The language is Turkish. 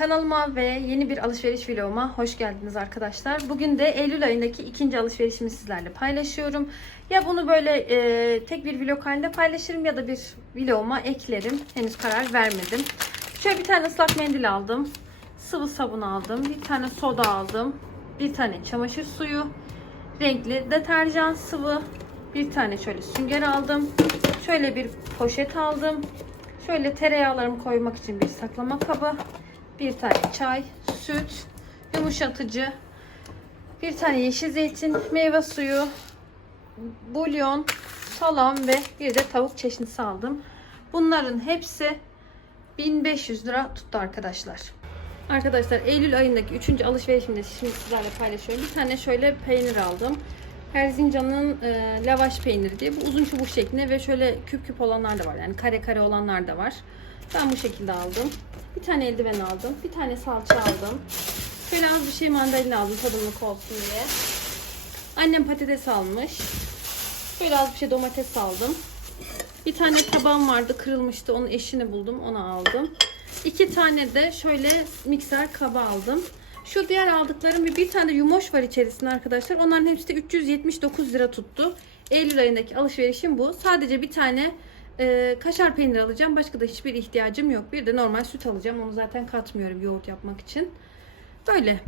Kanalıma ve yeni bir alışveriş vloguma hoş geldiniz arkadaşlar. Bugün de Eylül ayındaki ikinci alışverişimi sizlerle paylaşıyorum. Ya bunu böyle e, tek bir vlog halinde paylaşırım ya da bir vloguma eklerim. Henüz karar vermedim. Şöyle bir tane ıslak mendil aldım. Sıvı sabun aldım. Bir tane soda aldım. Bir tane çamaşır suyu. Renkli deterjan sıvı. Bir tane şöyle sünger aldım. Şöyle bir poşet aldım. Şöyle tereyağlarımı koymak için bir saklama kabı. Bir tane çay, süt, yumuşatıcı, bir tane yeşil zeytin, meyve suyu, bulyon, salam ve bir de tavuk çeşnisi aldım. Bunların hepsi 1500 lira tuttu arkadaşlar. Arkadaşlar Eylül ayındaki 3. alışverişimde şimdi sizlerle paylaşıyorum. Bir tane şöyle peynir aldım. Erzincan'ın e, lavaş peyniri diye. Bu uzun çubuk şeklinde ve şöyle küp küp olanlar da var. Yani kare kare olanlar da var. Ben bu şekilde aldım. Bir tane eldiven aldım. Bir tane salça aldım. Şöyle az bir şey mandalina aldım tadımlık olsun diye. Annem patates almış. Böyle az bir şey domates aldım. Bir tane tabağım vardı kırılmıştı. Onun eşini buldum. Onu aldım. İki tane de şöyle mikser kaba aldım. Şu diğer aldıklarım bir, bir tane yumoş var içerisinde arkadaşlar. Onların hepsi de 379 lira tuttu. Eylül ayındaki alışverişim bu. Sadece bir tane e, kaşar peynir alacağım. Başka da hiçbir ihtiyacım yok. Bir de normal süt alacağım. Onu zaten katmıyorum yoğurt yapmak için. Böyle.